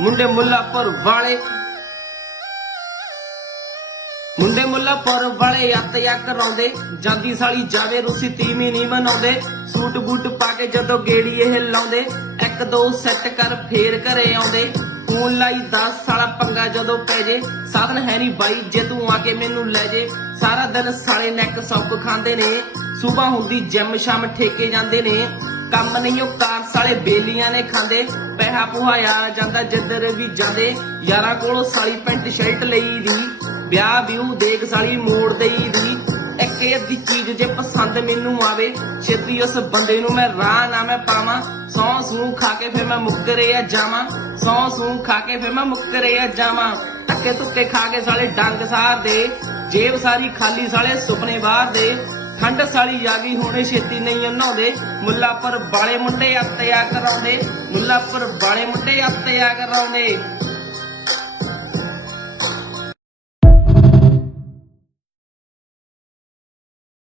ਮੁੰਡੇ ਮੁੱਲਾਪੁਰ ਵਾਲੇ ਮੁੰਡੇ ਮੁੱਲਾਪੁਰ ਵਾਲੇ ਅੱਤਿਆ ਕਰਾਉਂਦੇ ਜਾਂਦੀ ਸਾਲੀ ਜਾਵੇ ਰੁੱਸੀ ਤੀਵੀਂ ਨਹੀਂ ਮਨਾਉਂਦੇ ਸੂਟ ਬੂਟ ਪਾ ਕੇ ਜਦੋਂ ਗੇੜੀ ਇਹ ਲਾਉਂਦੇ ਇੱਕ ਦੋ ਸੈੱਟ ਕਰ ਫੇਰ ਘਰੇ ਆਉਂਦੇ ਫੋਨ ਲਾਈ 10 ਸਾਲਾ ਪੰਗਾ ਜਦੋਂ ਪੈ ਜੇ ਸਾਧਨ ਹੈ ਨਹੀਂ ਬਾਈ ਜੇ ਤੂੰ ਆ ਕੇ ਮੈਨੂੰ ਲੈ ਜੇ ਸਾਰਾ ਦਿਨ ਸਾਲੇ ਨੈਕ ਸੌਕ ਖਾਂਦੇ ਨੇ ਸੁਬਾ ਹੁੰਦੀ ਜਿਮ ਸ਼ਾਮ ਠੇਕੇ ਜਾਂਦੇ ਨੇ ਕੰਮ ਨਹੀਂ ਉਹ ਕਾਰ ਸਾਲੇ ਬੇਲੀਆਂ ਨੇ ਖਾਂਦੇ ਪੈਸਾ ਪੁਹਾ ਯਾਰ ਜਾਂਦਾ ਜਿੱਧਰ ਵੀ ਜਾਂਦੇ ਯਾਰਾਂ ਕੋਲੋਂ ਸਾਲੀ ਪੈਂਟ ਸ਼ਰਟ ਲਈ ਦੀ ਵਿਆਹ ਵਿਊ ਦੇਖ ਸਾਲੀ ਮੋੜ ਦੇਈ ਦੀ ਇੱਕ ਅੱਧੀ ਚੀਜ਼ ਜੇ ਪਸੰਦ ਮੈਨੂੰ ਆਵੇ ਛੇਤੀ ਉਸ ਬੰਦੇ ਨੂੰ ਮੈਂ ਰਾਹ ਨਾ ਮੈਂ ਪਾਵਾਂ ਸੌਂ ਸੂ ਖਾ ਕੇ ਫਿਰ ਮੈਂ ਮੁੱਕਰੇ ਆ ਜਾਵਾਂ ਸੌਂ ਸੂ ਖਾ ਕੇ ਫਿਰ ਮੈਂ ਮੁੱਕਰੇ ਆ ਜਾਵਾਂ ਧੱਕੇ ਧੁੱਕੇ ਖਾ ਕੇ ਸਾਲੇ ਡੰਗ ਸਾਰ ਦੇ ਜੇਬ ਸਾਰੀ ਖਾਲੀ ਸਾਲੇ ਸੁਪਨੇ ਬਾਹਰ ਦੇ ਠੰਡ ਸਾਲੀ ਆ ਗਈ ਹੁਣੇ ਛੇਤੀ ਨਹੀਂ ਨਹਾਉਂਦੇ ਮੁੱਲਾਪੁਰ ਵਾਲੇ ਮੁੰਡੇ ਅੱਤਿਆ ਕਰਾਉਂਦੇ ਮੁੱਲਾਪੁਰ ਵਾਲੇ ਮੁੰਡੇ ਅੱਤਿਆ ਕਰਾਉਂਦੇ